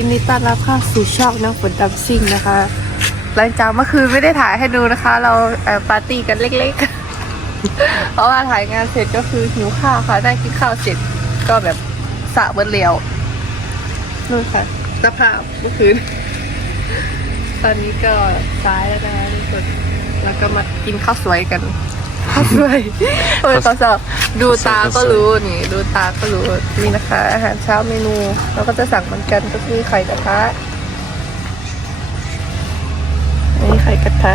ยินดีต้อนรับเข้าสู่ช่องน้ำฝนดำซิ่งนะคะ หลังจากเมื่อคืนไม่ได้ถ่ายให้ดูนะคะ เราเปาร์ตี้กันเล็กๆ เพราะว่าถ่ายงานเสร็จก็คือหิวข้าวค่ะได้กินข้าวเสร็จก็แบบสะเบิดเลียวนู่นค่ะสภาพเมื่อคืน ตอนนี้ก็ซ้ายแล้วนะคะทุกคนแล้วก็มากินข้าวสวยกัน ข้าวสวยเออข้าสวยดูตาก็รู้นี่ดูตาก็รู้นี่นะคะ อาหารเช้าเมนู เราก็จะสั่งเหมือนกันก็คือไข่กระทะอันนี้ไข่กระทะ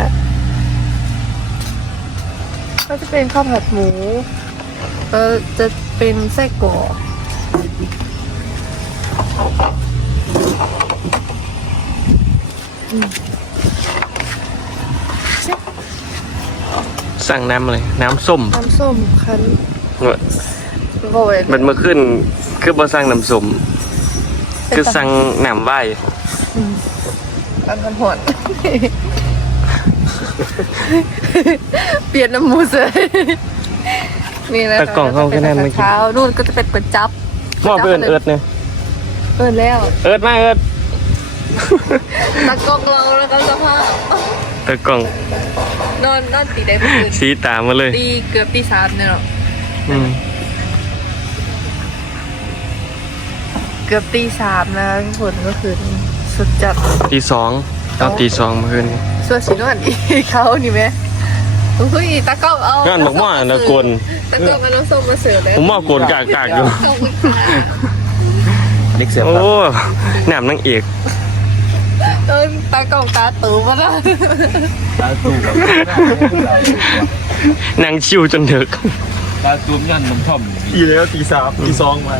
ก็จะเป็นข้าวผัดหมูก็จะเป็นไส้กรอกอืม สั่งน้ำอะไรน้ำส้มน้ำส้มคั้นโรยมันเมื่อขึ้นคือบ่สั่งน้ำส้มคือสั่งน้ำไหว้อันมันหอนเปลี่ยนน้ำมูเสยนี่นะแต่กล่องเขาก็นั่นเมื่อกี้เช้านู่นก็จะเป็นก๋วยจับหม้อเพื่อนเอิร์ดเนี่ยเอินแล้ว เอิร์ดมาเอิร์ดตะกล้องเราแล้วก็สภาพแต่กล่อง นอนนอนตีได้เมื่อคืนสีตามมาเลย ตีเกือบตีสามเนี่ยเนาะอืมเกือบตีสามนะทุกคนก็คือสุดจัดตีสองตอนตีสองเมื่อคืนนี้ส่วนสีนวลอีกเขานี่ไหมอุ้ยตากล้องเอางานบอกว่านะกวนตากล้องมาน้ำส้มมาเสิร์ฟเลยผมว่าโกนกากากๆอยู่ขอบคุณค่ะนิกเสียบโอ้ครับน้ำนางเอก เออตากล้องตาตูมาแล้วตาตูกับนางชิวจนถึกตาตูมยันนมท่อมอีแล้วตีสามตีสองมา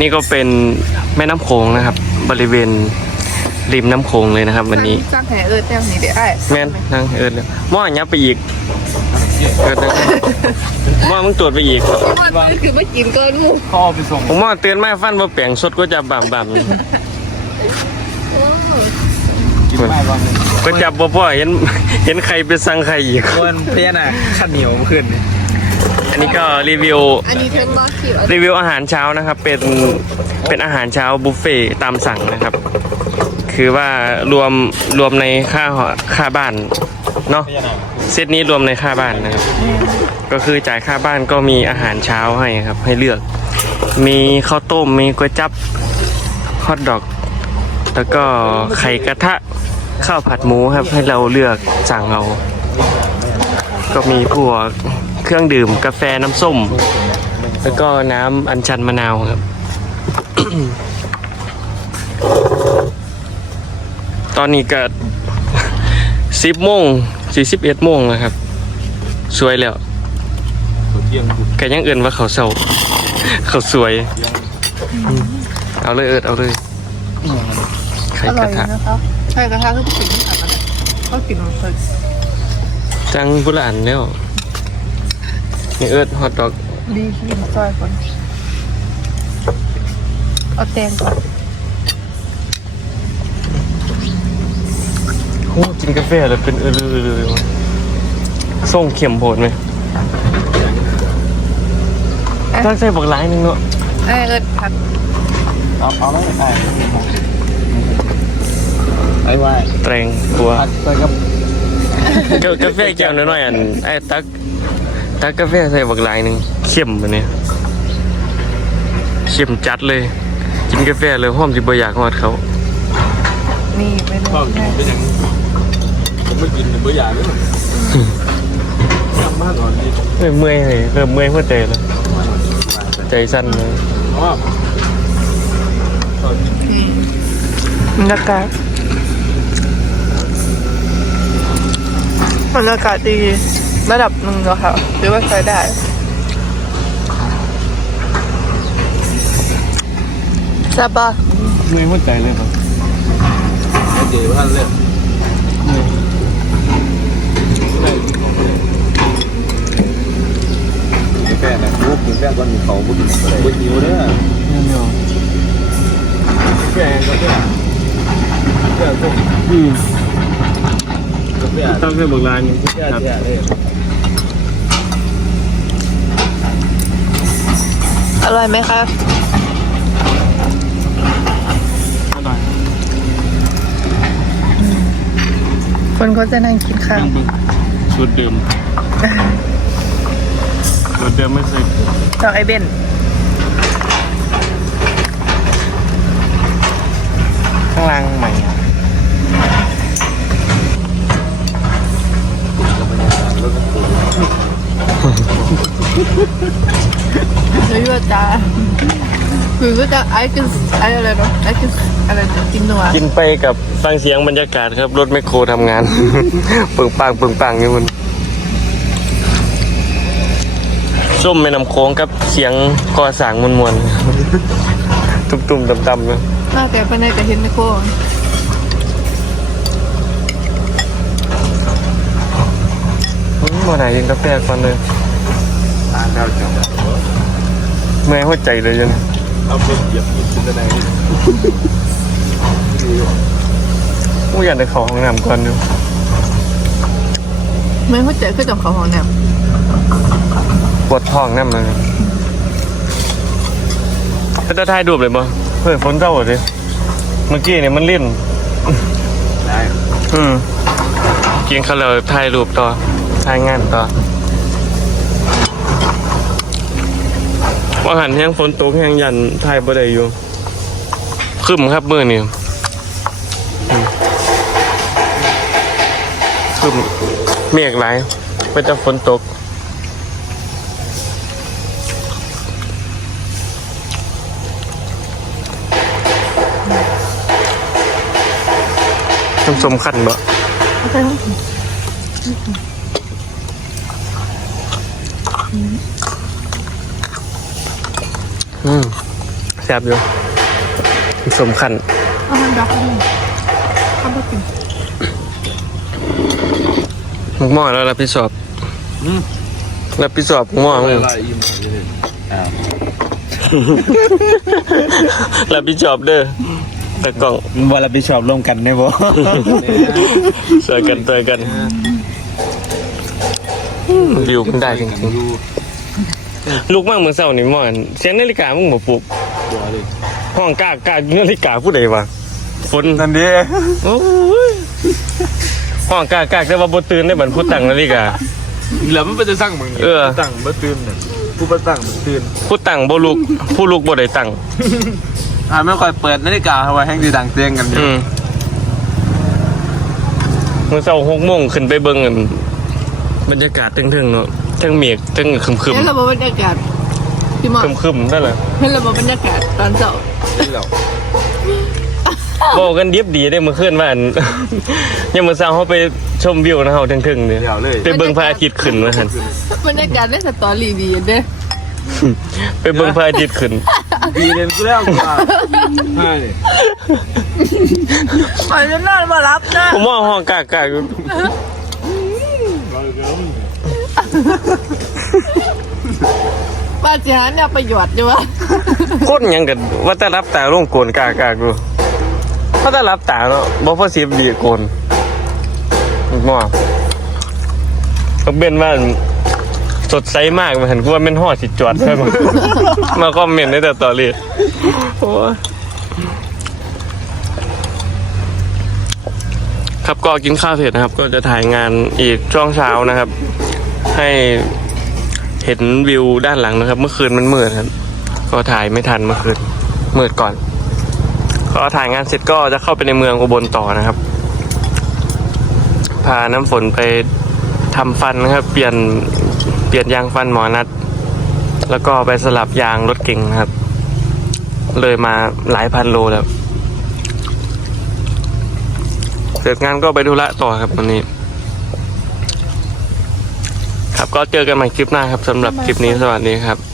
นี่ก็เป็นแม่น้ำโขงนะครับ บริเวณริมน้ำโขงเลยนะครับ วันนี้จ้างแห่เออแต้มนี้เดี๋ยวไอ้แม่นนางเอิร์ดเลยหม้อยับไปอีกเอิร์ดเลยหม้อมึงตรวจไปอีกที่มันคือไม่กินเกินหมูพ่อไปส่งผมว่าเตือนแม่ฟันว่าแปลงสดก็จะบำบ กินไม่บ้างเลยำก็จับบ่พ่อเห็นเห็นใครไปสั่งใครอีกวันเพี้ยน่ะข้าวเหนียวขึ้น อันนี้ก็รีวิวอันนี้เทนบอสคิวรีวิวอาหารเช้านะครับ เป็นเป็นอาหารเช้าบุฟเฟ่ต์ตามสั่งนะครับ คือว่ารวมรวมในค่าหอค่าบ้านเนาะเพี้ยน่ะเซตนี้รวมในค่าบ้านนะครับ ก็คือจ่ายค่าบ้านก็มีอาหารเช้าให้ครับ ให้เลือก มีข้าวต้มมีก๋วยจั๊บฮอทดอก แล้วก็ไข่กระทะข้าวผัดหมูครับ ให้เราเลือกสั่งเอา ก็มีพวกเครื่องดื่มกาแฟน้ำส้ม แล้วก็น้ำอัญชันมะนาวครับ ตอนนี้ก็สิบโมงสี่สิบเอ็ดโมงแล้วครับ สวยแล้วเที่ยงก็ยังเอื่นว่าเขาเศร้าเขาสวย เอาเลยเอิดเอาเลย อกร่อระยทะนะคะไข่กระทะคือสิ่งที่ขาดไม่ได้ก็กินมันเคยจังพุละอันแล้วนี่เอิดฮอตดอกดีที่มาซอยคนเอาแตงก่อนโอ้กินกาแฟแล้วเป็นเออเลยเลยส่งเข็มโผดไหมตั้งใส่บักร้ายหนึงเนาะไอ้เอิดผัดเอาเอาแล้วไอ้ ไอ้ว่าแตรงตัวผัดไปกับกากาแฟแก้วน้อยๆอันไอ้ตักตักกาแฟใส่บักร้ายหนึงเข้มมันเนี่ยเข้มจัดเลย กินกาแฟเลยห้อมสิบ่อยากฮอดเขานี่เมนูพ่อกิแรนกเป็นอย่างผมไม่กินเบื่ออย่างเลยกลับบ้านก่อนดิเริ่มเมื่อยเลยเริ่มเมื่อยหัวใจแล้วใจสั่นเลยเพราะว่าบรรยากาศ บรรยากาศดีระดับหนึ่งแล้วค่ะหรือว่าใช้ได้แซ่บปะเมื่อยหัวใจเลยครับไอ้เจ๋บ้านเลยแฟนนะลูกกินแฟนตอนมีเขาบุญบุญหิวเด้อแฟนก็แฟนแฟนก็อืมแฟน ตั้งให้บางร้านครับอร่อยไหมครับอร่อยคนเขาจะนั่งกินข้าวสูตรเดิมสูตรเดิมไม่ใช่ต่อไอเบนข้างล่าง คือก็จะไอ้กินไอ้อะไรเนาะไอ้กินอะไรนะกินนัวกินไปกับฟังเสียงบรรยากาศครับ รถแมคโครทำงาน ปึงปังปึงปังอยู่มันส้มแม่น้ำโค้งกับเสียงก่อสร้างมวลๆตุ้มๆต่ำๆนะน่าแต่ภายในกับเห็นไม่โก้อืมมาไหนยิงกาแฟก่อนเลยอ่านแล้วจังเมื่อยหัวใจเลยยัน เอาไปเหยียบกินได้ไหนกูอยากได้เขอห้องน้ำก่อนอยู่ไม่เข้าใจคือจังเขาของเนี่ยปวดท้องน้ำเลยก็จะถ่ายรูปเลยบ่เพื่อนฝนเจ้าเลยเมื่อกี้เนี่ยมันลิ่นได้อืมกินข้าวแล้วถ่ายรูปต่อถ่ายงานต่อ ว่าหันยังฝนตกยังยันถ่ายบ่ได้อยู่ครึมครับมือนี่อืมครึมเมฆหลายก็จะฝนตกสมสมคันบ่อื แซ่บอยู่สมคันเอามันดักเลยเอาไปกินมึงหม้อแล้วรับผิดชอบอืม รับผิดชอบมึงหม้อมึงละอิ่มครับอ่ารับผิดชอบเด้อแต่กล่องว่าเราไปชอบร่วมกันได้บ่ สวยกันสวยกันอืมวิวมันได้จริงอยู่ๆลูกมากเมื่อเช้านี่หมอนเสียงนาฬิกามึงบ่ปลุก ตัวเลยห้องกล้ากล้านาฬิกาผู้ใดวะฝนนั่นดิโอ้ยห้องกล้ากล้าแต่ว่าบ่ตื่นได้บัดผู้ตั้งนาฬิกาแล้วมันเป็นจะสร้างมึงเออ ตั้งบ่ตื่นเนี่ยผู้ประตั้งบ่ตื่นผู้ตั้งบ่ลุกผู้ลุกบ่ได้ตั้งอ่าไม่ค่อยเปิดนาฬิกาเอาไว้ให้ดีดังเตียงกันอยู่อืมเมื่อเช้าหกโมงขึ้นไปเบิ่งอั่นบรรยากาศตึงๆเนาะทั้งเมฆทั้งครึมเห็นระบบบรรยากาศพี่หมอๆครึมๆนั่นแหละเห็นระบบบรรยากาศตอนเช้านี่แล้วบอกกันดิบดีได้เมื่อคืนว่าอั่นยังมื้อเช้าเฮาไปชมวิวนะเฮาถึงๆนี่เดี๋ยวเลยไปเบิ่งพระอาทิตย์ขึ้นว่าหั่นบรรยากาศในสตอรี่ดีเด้อไปเบิ่งพระอาทิตย์ขึ้น ดีเลยกูแล้วกูว่าใช่ไปจนนอนมารับนะผมว่าห้องกากๆอยู่ร้อยเกิน ป้าจีหาเนี่ยประโยชน์อยู่วะคนหยังกันว่าแต่รับตาลงโกนกากๆอยู่ว่าแต่รับตาเนาะบ่พอสิบดีโกนหม้อก็เป็นว่าสดใสมากมันเห็นกูว่าเป็นห่อสิจอดใช่ไหม มาคอมเมนต์ในแต่ตอรี่โอ้ยครับก็กินข้าวเสร็จนะครับ ก็จะถ่ายงานอีกช่วงเช้านะครับ ให้ เห็นวิวด้านหลังนะครับ เมื่อคืนมันมืดครับ ก็ถ่ายไม่ทันเมื่อคืนมืดก่อนก็ถ่ายงานเสร็จก็จะเข้าไปในเมืองอุบลต่อนะครับ พาน้ำฝนไปทำฟันนะครับ เปลี่ยนเปลี่ยนยางฟันหมอนัด แล้วก็ไปสลับยางรถเก่งนะครับ เลยมาหลายพันโลแล้ว เสร็จงานก็ไปธุระต่อครับวันนี้ ครับ ก็เจอกันใหม่คลิปหน้าครับสำหรับคลิปนี้สวัสดีครับ